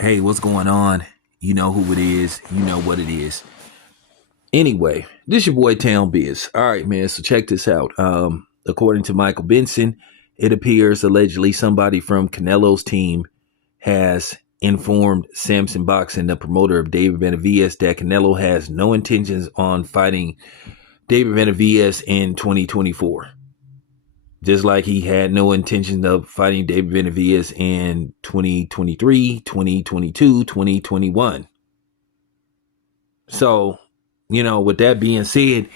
Hey, what's going on? You know who it is. You know what it is. Anyway, this your boy Town Biz. All right, man. So check this out. According to Michael Benson, it appears allegedly somebody from Canelo's team has informed Samson Boxing, the promoter of David Benavidez, that Canelo has no intentions on fighting David Benavidez in 2024. Just like he had no intention of fighting David Benavidez in 2023, 2022, 2021. So, with that being said,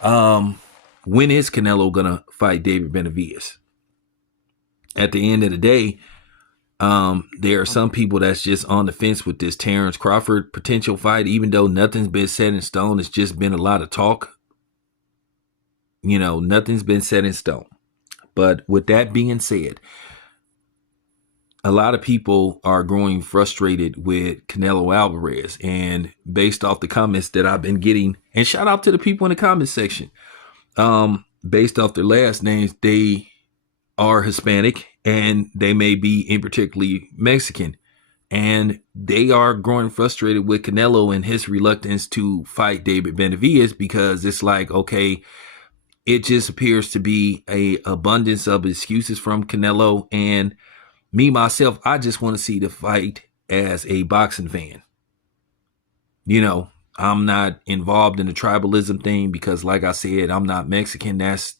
when is Canelo gonna fight David Benavidez? At the end of the day, there are some people that's just on the fence with this Terrence Crawford potential fight, even though nothing's been set in stone. It's just been a lot of talk. Nothing's been set in stone. But with that being said, a lot of people are growing frustrated with Canelo Alvarez. And based off the comments that I've been getting, and shout out to the people in the comment section, based off their last names, they are Hispanic and they may be in particularly Mexican. And they are growing frustrated with Canelo and his reluctance to fight David Benavidez, because it's like, okay, it just appears to be a abundance of excuses from Canelo. And me, myself, I just want to see the fight as a boxing fan. I'm not involved in the tribalism thing because, like I said, I'm not Mexican. That's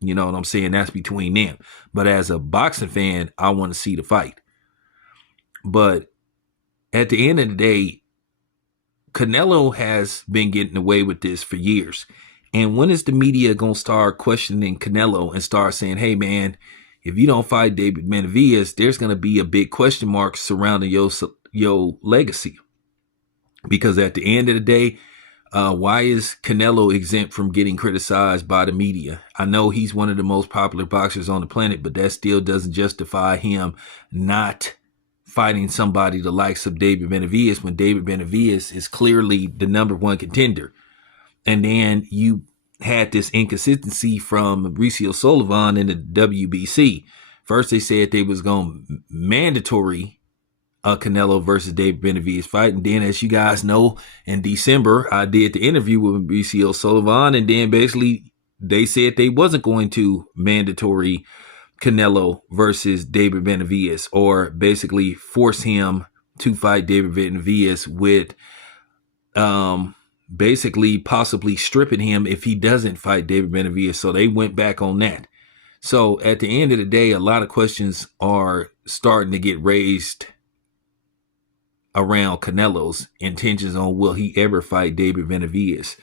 you know what I'm saying? That's between them. But as a boxing fan, I want to see the fight. But at the end of the day, Canelo has been getting away with this for years. And when is the media going to start questioning Canelo and start saying, hey, man, if you don't fight David Benavidez, there's going to be a big question mark surrounding your legacy? Because at the end of the day, why is Canelo exempt from getting criticized by the media? I know he's one of the most popular boxers on the planet, but that still doesn't justify him not fighting somebody the likes of David Benavidez when David Benavidez is clearly the number one contender. And then you had this inconsistency from Mauricio Sullivan in the WBC. First, they said they was going to mandatory Canelo versus David Benavidez fight. And then, as you guys know, in December, I did the interview with Mauricio Sullivan. And then basically they said they wasn't going to mandatory Canelo versus David Benavidez, or basically force him to fight David Benavidez with basically possibly stripping him if he doesn't fight David Benavidez. So they went back on that. So at the end of the day, a lot of questions are starting to get raised around Canelo's intentions on will he ever fight David Benavidez.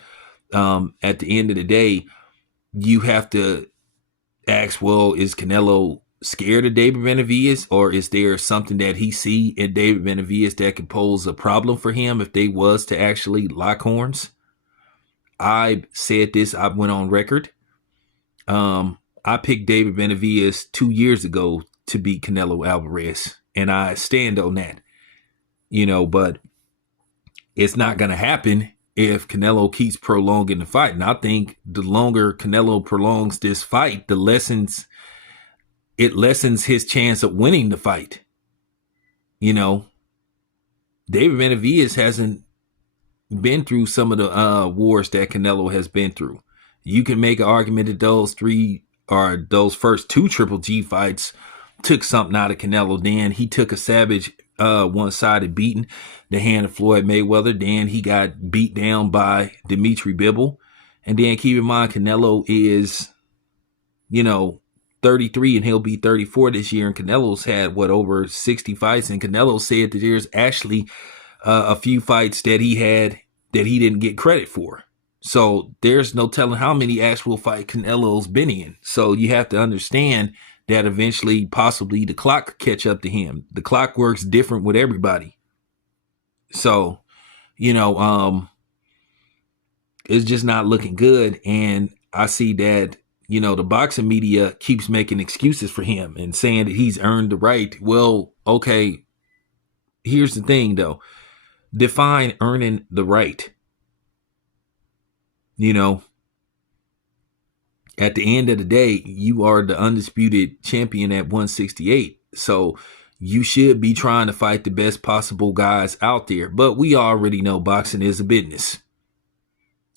At the end of the day, you have to ask, well, is Canelo scared of David Benavidez, or is there something that he see in David Benavidez that could pose a problem for him if they was to actually lock horns? I said this, I went on record. I picked David Benavidez 2 years ago to beat Canelo Alvarez, and I stand on that. But it's not going to happen if Canelo keeps prolonging the fight. And I think the longer Canelo prolongs this fight, it lessens his chance of winning the fight. David Benavidez hasn't been through some of the wars that Canelo has been through. You can make an argument that those first two Triple G fights took something out of Canelo. Then he took a savage one-sided beating, the hand of Floyd Mayweather. Then he got beat down by Dimitri Bivol. And then keep in mind, Canelo is, 33 and he'll be 34 this year. And Canelo's had over 60 fights. And Canelo said that there's actually a few fights that he had that he didn't get credit for. So there's no telling how many actual fights Canelo's been in. So you have to understand that eventually possibly the clock could catch up to him. The clock works different with everybody. So, it's just not looking good. And I see that, the boxing media keeps making excuses for him and saying that he's earned the right. Well, okay, here's the thing though. Define earning the right. At the end of the day, you are the undisputed champion at 168. So you should be trying to fight the best possible guys out there. But we already know boxing is a business.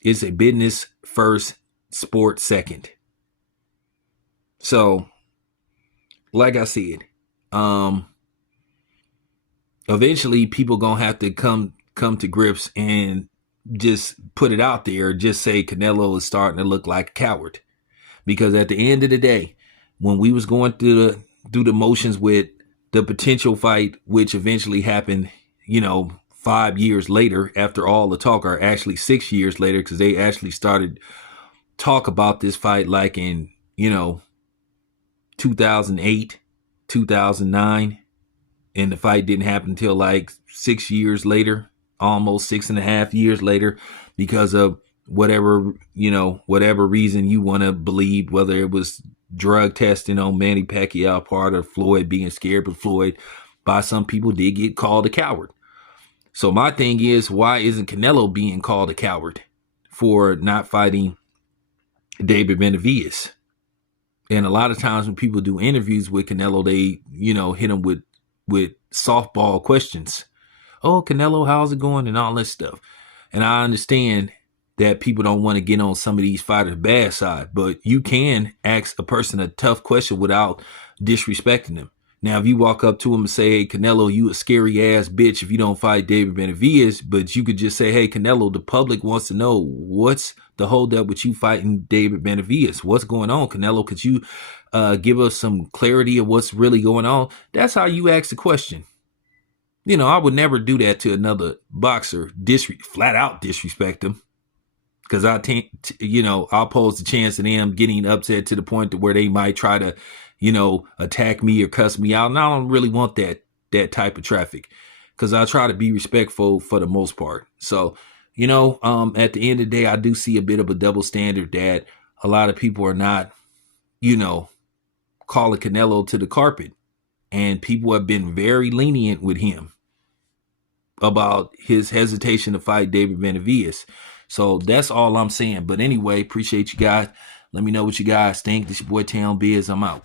It's a business first, sport second. So, like I said, eventually people gonna have to come to grips and just put it out there. Just say Canelo is starting to look like a coward, because at the end of the day, when we was going through the motions with the potential fight, which eventually happened, 5 years later after all the talk, or actually 6 years later, because they actually started talk about this fight like in 2008, 2009, and the fight didn't happen until like 6 years later, almost 6.5 years later, because of whatever reason you want to believe, whether it was drug testing on Manny Pacquiao part of Floyd being scared, but Floyd, by some people, did get called a coward. So my thing is, why isn't Canelo being called a coward for not fighting David Benavidez? And a lot of times when people do interviews with Canelo, they, hit him with softball questions. Oh, Canelo, how's it going? And all this stuff. And I understand that people don't want to get on some of these fighters' bad side, but you can ask a person a tough question without disrespecting them. Now, if you walk up to him and say, hey, Canelo, you a scary ass bitch if you don't fight David Benavidez, but you could just say, hey, Canelo, the public wants to know what's the holdup with you fighting David Benavidez. What's going on, Canelo? Could you give us some clarity of what's really going on? That's how you ask the question. I would never do that to another boxer, flat out disrespect them. Because I think, I'll pose the chance of them getting upset to the point to where they might try to, attack me or cuss me out. And I don't really want that type of traffic, because I try to be respectful for the most part. So, at the end of the day, I do see a bit of a double standard that a lot of people are not, calling Canelo to the carpet. And people have been very lenient with him about his hesitation to fight David Benavidez. So that's all I'm saying. But anyway, appreciate you guys. Let me know what you guys think. This your boy Town Biz. I'm out.